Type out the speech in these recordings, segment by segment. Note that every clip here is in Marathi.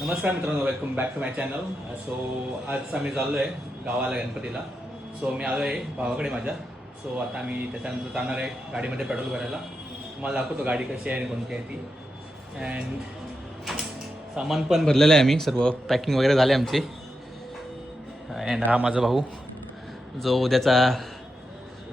नमस्कार मित्रांनो, welcome back to my channel. So आज आम्ही चाललो आहे गावाला गणपतीला. सो मी आलो आहे भावाकडे माझ्या. सो आता मी त्याच्यानंतर जाणार आहे गाडीमध्ये पेट्रोल भरायला. तुम्हाला दाखवतो गाडी कशी आहे आणि कोणती आहे ती. अँड सामान पण भरलेलं आहे, आम्ही सर्व पॅकिंग वगैरे झाले आमची. अँड हा माझा भाऊ जो उद्याचा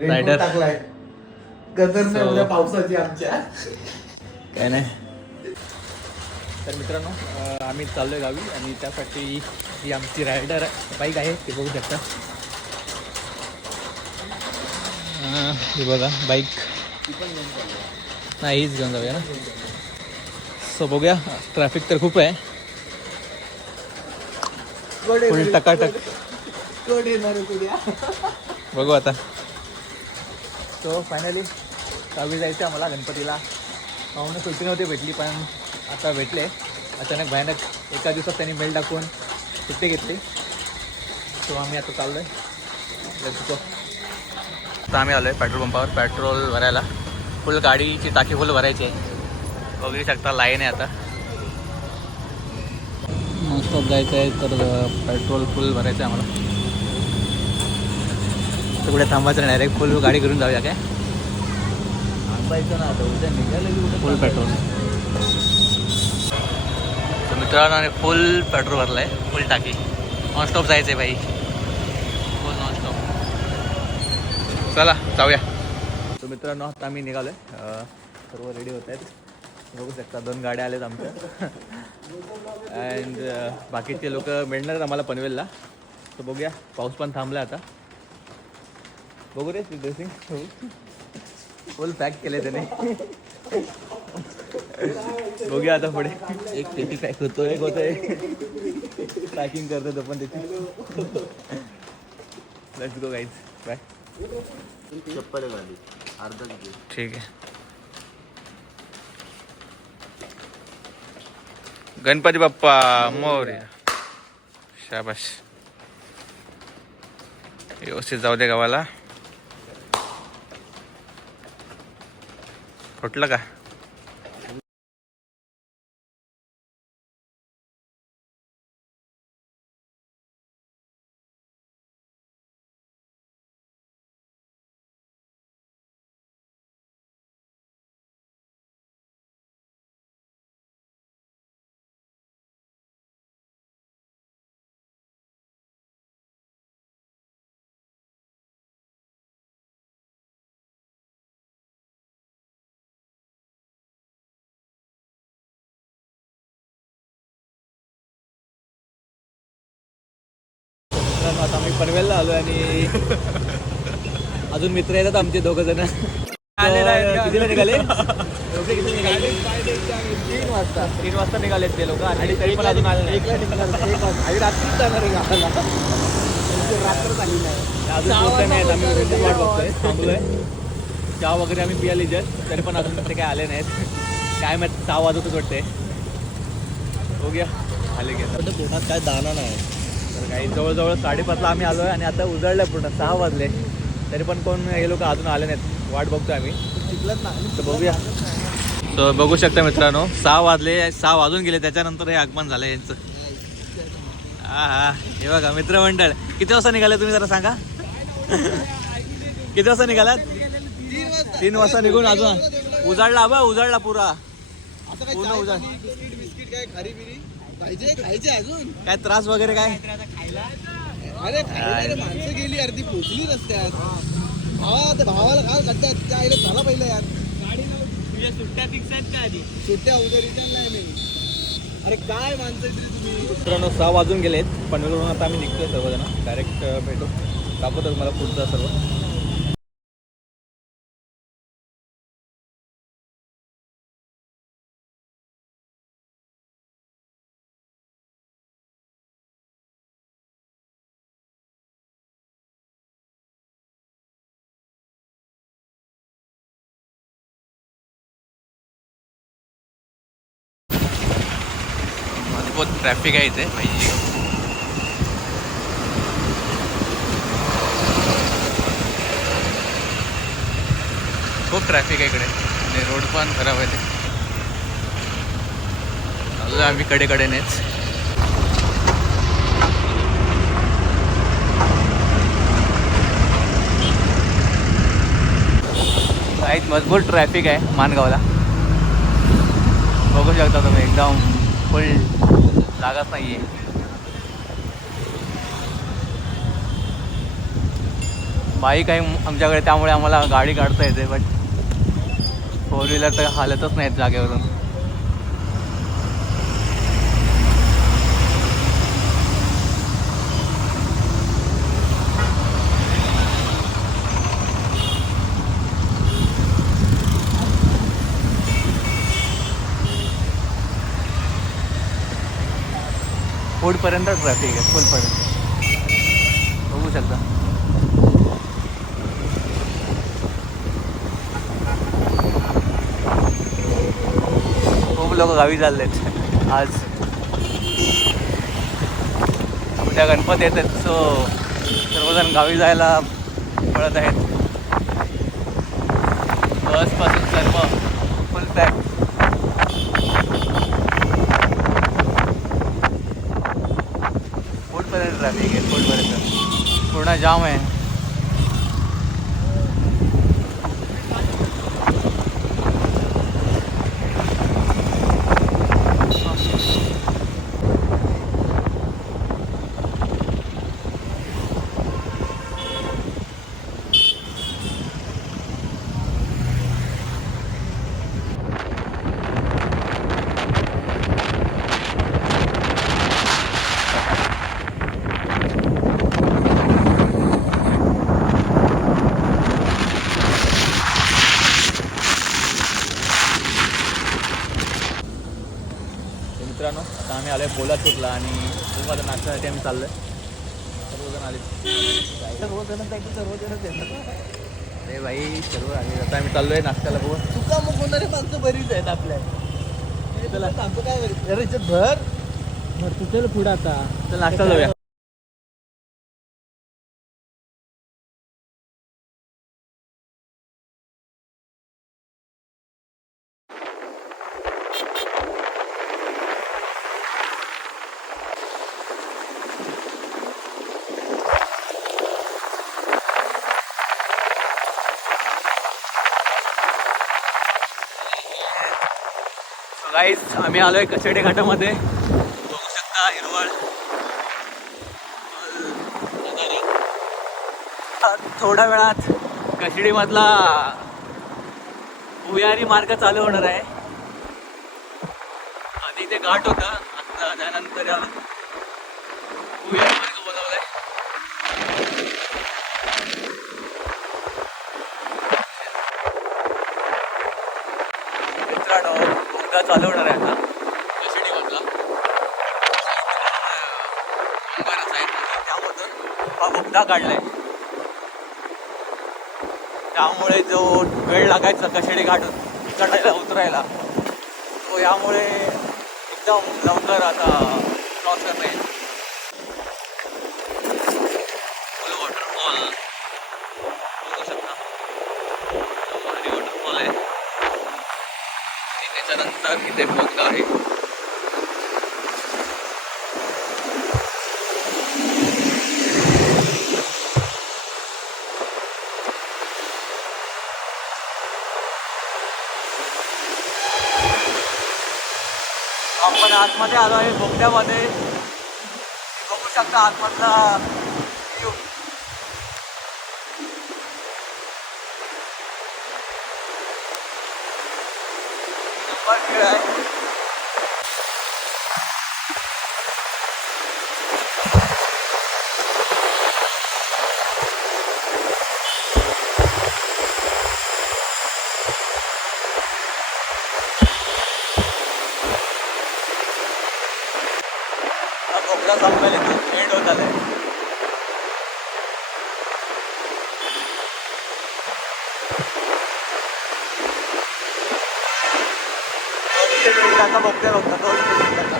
रायडर टाकलाय गदर नाही उद्या पावसाची आमच्या. काय नाही. तर मित्रांनो, आम्ही चाललो आहे गावी आणि त्यासाठी ही आमची रायडर बाईक आहे, ते बघू शकता. हे बघा बाईक नाही, हीच घेऊन जाऊया ना. सो बघूया, ट्रॅफिक तर खूप आहे, फुल टकाटक. बघू आता. सो फायनली गावी जायचं आम्हाला गणपतीला. पाहुणे सुट्टी नव्हती भेटली, पण आता भेटले. अचानक भयानक एका दिवसात त्यांनी मेल टाकून सुट्टी घेतली. सो आम्ही आता चाललो आहे. आता आम्ही आलो आहे पेट्रोल पंपावर पेट्रोल भरायला. फुल गाडीची टाकी फुल भरायची आहे. बघू शकता लाईन आहे आता. नॉनस्टॉप जायचं आहे, तर पेट्रोल फुल भरायचं आहे आम्हाला. तर कुठे थांबायचं नाही, डायरेक्ट फुल गाडी करून जाऊया. काय थांबायचं ना, आता उद्या निघालं फुल पेट्रोल. तर मित्रांनो फुल पेट्रोल भरलं आहे, फुल टाकी. नॉनस्टॉप जायचं आहे भाई, फुल नॉनस्टॉप. चला जाऊया. तर मित्रांनो आता आम्ही निघालो आहे, सर्व रेडी होत आहेत. बघू शकता 2 गाड्या आल्यात आमच्या. अँड बाकीचे लोक मिळणार आहेत आम्हाला पनवेलला. तर बघूया, पाऊस पण थांबला आता. बघू रे ड्रेसिंग फुल पॅक केलं त्याने. बघूया आता पुढे. एक पेटी पॅक होतो, एक होतोय पॅकिंग करतो तो पण त्याची. Let's go guys, bye. चप्पल झाली अर्धा किती. ठीक आहे. गणपती बाप्पा मोरया. शाबाश. व्यवस्थित जाऊ दे गावाला. फुटलं का? आता आम्ही पनवेलला आलो आणि अजून मित्र येतात आमचे 2 जण. कितीला निघाले? 3 वाजता 3 वाजता निघालेत ते लोक आणि तरी पण अजून आले नाही. 1 ला निघाला. 1 वाजता आणि रात्रीच जाणार आहे गावाला. रात्र झाली नाही, अजून पोहोचले नाहीत. आम्ही वेळेची वाट बघतोय, थांबलोय. चहा वगैरे आम्ही पियाली जस्ट, तरी पण अजून ते काय आले नाहीत. काय माहिती 6 वाजतच वाटते. बघूया आले गेलं. पोटात काय दाना नाही. तर काही जवळजवळ 5:30ला आम्ही आलो आहे आणि आता उजळलं पूर्ण 6 वाजले, तरी पण कोण हे लोक अजून आले नाहीत. वाट बघतोय आम्ही. तर बघूया. तर बघू शकता मित्रांनो, 6 वाजले, 6 वाजून गेले, त्याच्यानंतर हे आगमन झालं यांचं. हा हा, हे बघा मित्रमंडळ. किती वाजता निघाले तुम्ही जरा सांगा? किती वाजता निघालात? 3 वाजता निघून अजून उजाडला बा, उजाडला पुरा पूर्ण उजाड. खायचे अजून काय त्रास वगैरे काय? अरे खायला माणसं गेली, अर्धी पोचली रस्त्यात. भावाला काय करतात त्या आईला झाला पहिलं यार. सुट्ट्या फिक्स आहेत का आधी? सुट्ट्या उद्या रिटर्न नाही मी. अरे काय माणसं तुम्ही. मित्रांनो 6 वाजून गेलेत पनवेलवरून. आता आम्ही निघतोय सर्वजण. डायरेक्ट भेटू, दाखवतो तुम्हाला पुढचं सर्व. बहुत ट्रॅफिक आहे इथे भाई. खूप ट्रॅफिक आहे इकडे आणि रोड पण खराब आहे. ते आम्ही कडेकडेनेच काहीच मजबूत ट्रॅफिक आहे माणगावला. बघू शकता तुम्ही एकदम फुल जागाच नाही आहे. बाईक आहे आमच्याकडे त्यामुळे आम्हाला गाडी काढता येते, बट 4 व्हीलर तर हालतच नाहीत जागेवरून. फूडपर्यंत ट्रॅफिक आहे फुलपर्यंत, बघू शकता. खूप लोक गावी चाललेत आज. उद्या गणपती येतात, सो सर्वजण गावी जायला पळत आहेत. बसपासून सर्व फुल पॅक. फूडपर्यंत ट्रॅफिक आहे, फूडपर्यंत पूर्ण जाम आहे. मित्रांनो, आता आम्ही आलो आहे पोलादपूरला आणि माझा नाश्त्यासाठी आम्ही चाललो आहे. सर्वजण आले, सर्वजणच येतात अरे भाई, सर्व आले. आता आम्ही चाललो आहे नाश्त्याला. बघू चुका मग होणारे माणसं बरीच आहेत आपल्या. चला सांगतो काय बरी भर तू चल पुढे आता. चल नाश्ता जाऊया. गाईस, आम्ही आलो आहे कचेडे घाटामध्ये. बघू शकता हिरवळ. थोड्या वेळात कशिडीमधला भुयारी मार्ग चालू होणार आहे. आधी ते घाट होता, आता त्यानंतर भुयारी मार्ग बनवलाय. मित्रांनो, बोगदा चालू होणार आहे आता कशिडीमधला. त्यामधून हा बोगदा काढलाय. त्यामुळे जो वेळ लागायचा कशिडी घाट चढायला उतरायला, तो यामुळे एकदम लवकर आता क्रॉस करता येईल. वॉटरफॉल बघू शकता, भारी वॉटरफॉल आहे. आणि त्याच्यानंतर इथे बोगदा आहे. आपण आतमध्ये आलो आहे बोगद्यामध्ये. बघू शकता आतमधला व्ह्यू. नंबर खेळ आहे. बोगदा संपायला एंड होत आलाय. बोगद्या होता 2 किलोमीटरचा.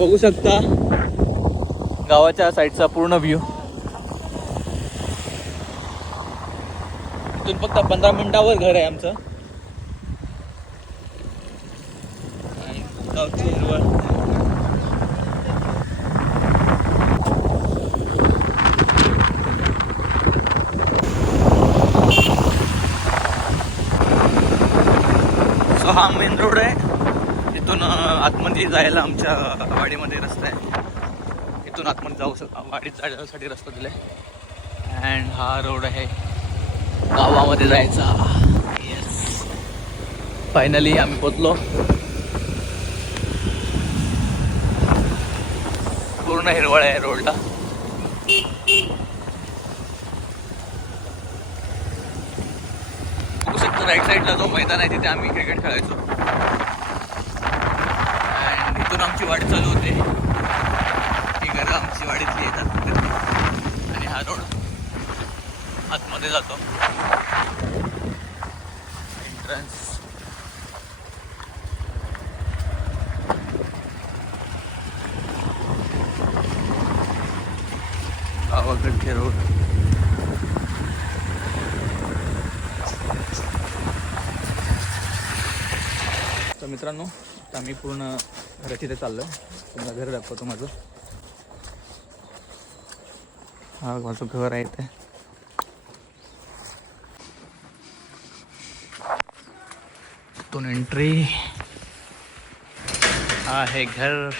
बघू शकता गावाच्या साईडचा पूर्ण व्ह्यू. इथून फक्त 15 मिनिटावर घर आहे आमचं. आणि गावची हिरवळ. सो हा मेन रोड आहे. इथून आतमध्ये जायला आमच्या वाडीमध्ये रस्ता आहे. इथून आतमध्ये वाडीत जाण्यासाठी रस्ता दिलाय. अँड हा रोड आहे गावामध्ये जायचा. येस, फायनली आम्ही पोचलो. पूर्ण हिरवळ आहे रोडला. बघू शकतो राईट साईडला जो मैदान आहे तिथे आम्ही क्रिकेट खेळायचो. अँड इथून आमची वाडी चालू होते. ही घरं आमची वाडीतली येतात आणि हा रोड आतमध्ये जातो. एंट्रन्स. गावाकडचे रोड. तर मित्रांनो आता आम्ही पूर्ण घराच्या इथे चाललो आहे. तुम्हाला घर दाखवतो माझं. हा माझं घर आहे इथे. इथून एंट्री. हा आहे घर.